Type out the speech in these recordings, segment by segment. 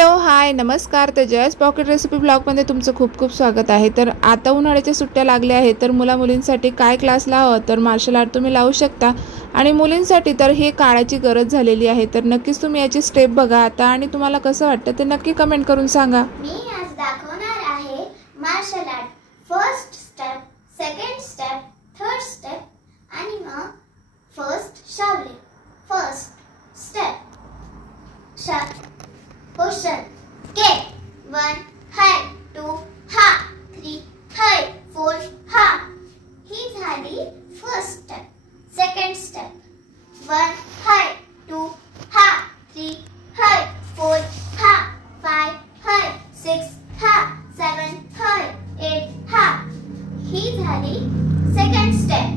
Hello hi नमस्कार। तर जयस pocket recipe ब्लॉगमध्ये तुमचं खूप खूप स्वागत आहे। तर आता उन्हाळ्याच्या सुट्ट्या लागल्या आहेत, तर मुलींसाठी काय क्लास लावा, तर मार्शल आर्ट तुम्ही लावू शकता। आणि मुलींसाठी तर हे काळाची गरज झालेली आहे। तर नक्कीच तुम्ही याची स्टेप बघा आता आणि तुम्हाला कसं वाटतं ते नक्की कमेंट करून सांगा। मी आज दाखवणार आहे martial art. First step, second step, third step आणि मग first Shaolin. First step Position kick 1 high 2 ha 3 high 4 ha। ही झाली first step. Second step 1 high 2 ha 3 high 4 ha 5 high 6 ha 7 high 8 ha। ही झाली second step.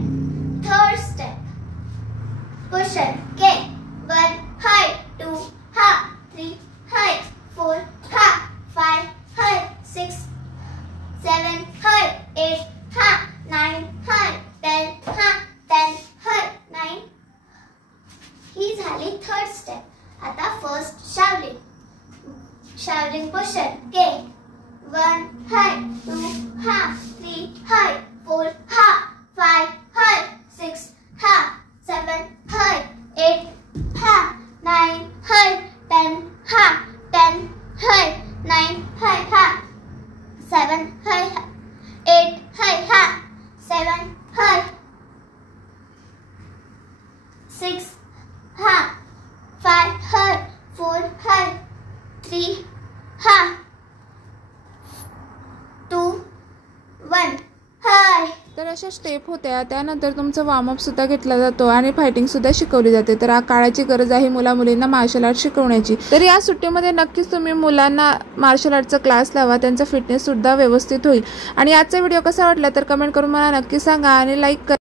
Third step Position kick 1 high 2 ha 3 high 4 ha 5 high 6 7 high 8 ha 9 high 10 ha 10 high 9। ही झाली third step. आता first Shaolin. Shaolin position kick 1 high 2 ha 3 high 4 ha 5 high 6 ha 7 high 8 ha 9 high 10 ha 10 high 9 high ha 7 high 8 high ha 7 high 6 ha 5 high 4 high 3 ha 2 1 high। तर अशा step होत्या। त्यानंतर तुमचं warm up सुद्धा घेतला जातो आणि फायटिंग सुद्धा शिकवली जाते। तर काळाची गरज आहे मुलींना मार्शल आर्ट शिकवण्याची। तर या सुट्टीमध्ये नक्कीच तुम्ही मुलांना मार्शल आर्टचा क्लास लावा, त्यांचा फिटनेस सुद्धा व्यवस्थित होईल। आणि आजचा व्हिडिओ कसा वाटला तर कमेंट करून मला नक्की सांगा आणि लाईक करा।